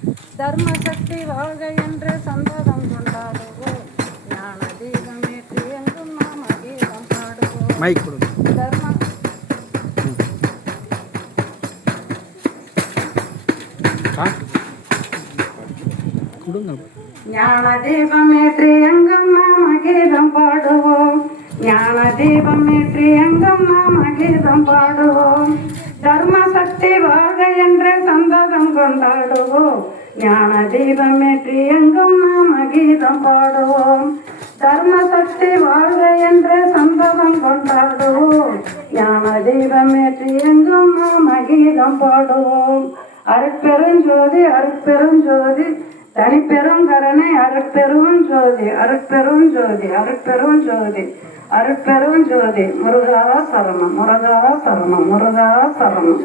தர்மசக்தி வாழ்க என்று சந்ததம் கொண்டாடுவோம். ஞான தீபம் ஏற்றி எங்கும் நாம கீதம் பாடுவோம். மைக் கொடுங்க. தர்ம கொடுங்க. ஞான தீபம் ஏற்றி எங்கும் நாம கீதம் பாடுவோம். ஞான தீபம் ஏற்றி எங்கும் நாம கீதம் பாடுவோம். தர்ம சக்தி வாழ்க என்று சந்ததம் கொண்டாடுவோம். ஞான தீபம் ஏற்றி எங்கும் நாம கீதம் பாடுவோம். தர்ம சக்தி வாழ்க என்று சந்ததம் கொண்டாடுவோம். ஞான தீபம் ஏற்றி எங்கும் நாம கீதம் பாடுவோம். அருட்பெருஞ்சோதி அருட்பெருஞ்சோதி தனிப்பெருங்கருணை அருட்பெரும் ஜோதி அருட்பெரும் ஜோதி அருட்பெரும் ஜோதி அருட்பெரும் ஜோதி. முருகா சரணம் முருகா சரணம் முருகா சரணம்.